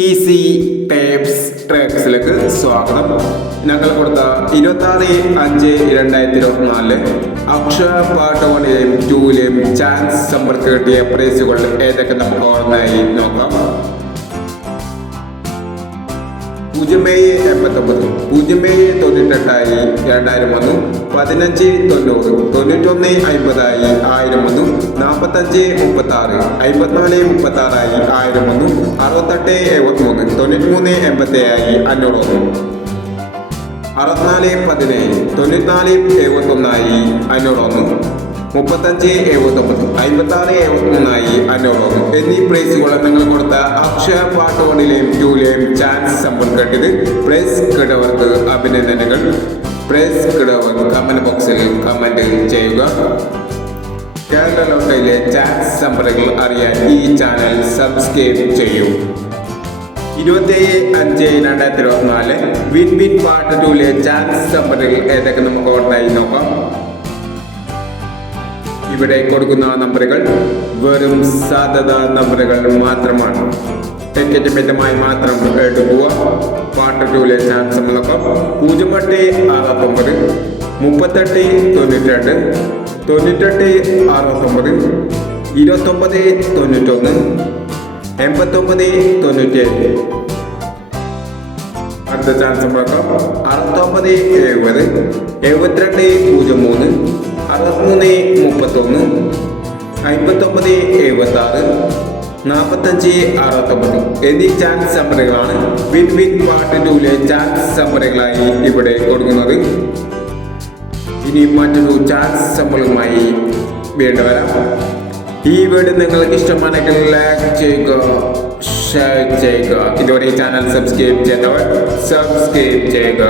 Easy tapes ട്രാക്സിലേക്ക് സ്വാഗതം. ഞങ്ങൾ കൊടുത്ത ഇരുപത്തി ആറ് അഞ്ച് രണ്ടായിരത്തി ഇരുപത്തിനാലിൽ അക്ഷയ പാർട്ട് വണിലെയും ടൂവിലെയും ചാൻസ് സമ്പർക്ക് കിട്ടിയ പ്രൈസുകൾ ഏതൊക്കെ നമുക്ക് ഓർമ്മയായി നോക്കാം. പൂജ്യം ഏഴ് എൺപത്തൊമ്പത്. പൂജ്യം ഏഴ് തൊണ്ണൂറ്റെട്ടായി രണ്ടായിരം വന്നു. പതിനഞ്ച് തൊണ്ണൂറ്. തൊണ്ണൂറ്റൊന്ന് അമ്പതായി ആയിരം വന്നു. നാൽപ്പത്തഞ്ച് മുപ്പത്തി ആറ് അമ്പത്തിനാല് മുപ്പത്തി ആയിരം വന്നു. അറുപത്തെട്ട് എഴുപത്തിമൂന്ന്. തൊണ്ണൂറ്റിമൂന്ന് എൺപത്തേഴായി അഞ്ഞൂറ് വന്നു. അറുപത്തിനാല് പതിനേഴ്. തൊണ്ണൂറ്റിനാല് എഴുപത്തൊന്നായി അഞ്ഞൂറ് വന്നു. മുപ്പത്തഞ്ച് എഴുപത്തൊമ്പത് അമ്പത്തി ആറ് എഴുപത്തിമൂന്നായി വന്നു എന്നീ പ്രൈസുകൾ നിങ്ങൾ കൊടുത്ത അക്ഷയ പാട്ട് വണ്ണിലെയും ടൂലെയും ചാൻസ് സമ്പർക്കട്ടിത് പ്രൈസ് കിടവർക്ക് അഭിനന്ദനങ്ങൾ. പ്രൈസ് കിടവർ കമന്റ് ബോക്സിൽ കമന്റ് ചെയ്യുക. കേരള ലോട്ടയിലെ ചാൻസ് സമ്പർക്കങ്ങൾ അറിയാൻ ഈ ചാനൽ സബ്സ്ക്രൈബ് ചെയ്യൂ. ഇരുപത്തേഴ് അഞ്ച് രണ്ടായിരത്തി ഇരുപത്തിനാല് വിൻ വിൻ പാർട്ട് ടൂലെ ചാൻസ് നമ്പറുകൾ ഏതൊക്കെ നമുക്ക് ഓർഡറായി നോക്കാം. ഇവിടെ കൊടുക്കുന്ന നമ്പറുകൾ വെറും സാധ്യത നമ്പറുകൾ മാത്രമാണ്. ടിക്കറ്റ് മിതമായി മാത്രം എടുക്കുക പാർട്ട് ടൂലെ ചാൻസ് മുളക്കം പൂജ്യം എട്ട് അറുപത്തൊമ്പത് മുപ്പത്തെട്ട് തൊണ്ണൂറ്റെട്ട് തൊണ്ണൂറ്റെട്ട് അറുപത്തൊമ്പത് ഇരുപത്തൊമ്പത് തൊണ്ണൂറ്റൊന്ന് എൺപത്തൊമ്പത് തൊണ്ണൂറ്റിയേഴ്. അടുത്ത ചാൻസ് നോക്കാം അറുപത്തൊമ്പത് എഴുപത് എഴുപത്തിരണ്ട് പൂജ്യം മൂന്ന് അമ്പത്തൊമ്പത് എഴുപത്തി ആറ് നാൽപ്പത്തഞ്ച് അറുപത്തൊമ്പത് എന്നീ ചാൻസ് നമ്പറുകളാണ് വിൻ വിൻ പാർട്ട് ടൂലെ ചാൻസ് നമ്പറുകളായി ഇവിടെ കൊടുക്കുന്നത് ഇനി മറ്റൊരു ചാൻസ് നമ്പറുമായി വീണ്ടും വരാം. ഈ വീഡിയോ നിങ്ങൾക്ക് ഇഷ്ടമാണെങ്കിൽ ലൈക്ക് ചെയ്യുക ഷെയർ ചെയ്യുക. ഇതുവരെ ചാനൽ സബ്സ്ക്രൈബ് ചെയ്തവർ സബ്സ്ക്രൈബ് ചെയ്യുക.